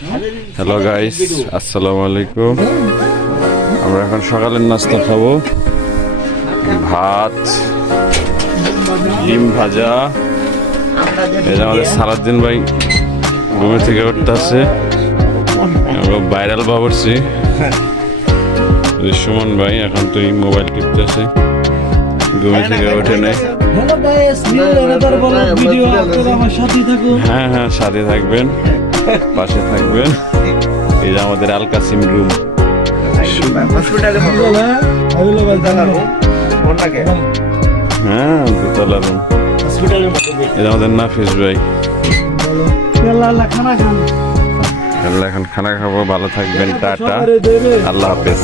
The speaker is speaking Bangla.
হ্যালো গাইস, আসসালামু আলাইকুম। আমরা এখন সকালের নাস্তা খাবো। ভাত, ডিম ভাজা। এটা আমাদের সারাদিন ভাই ঘুমে থেকে উঠতে আছে। ভাইরাল ভাবছি সুমন ভাই এখন তুই মোবাইল টিপতেছে, ঘুমে থেকে ওঠে নাই। Hello guys, new another video. আপনারা আমার সাথেই থাকুন। হ্যাঁ, সাথে থাকবেন, পাশে থাকবেন। এই যে আমাদের আল কাসিম রুম। হ্যাঁ, দোতলা রুম। এই যে আমাদের নাফিস ভাই। এখন খানা খাবো। ভালো থাকবেন, টাটা, আল্লাহ হাফেজ।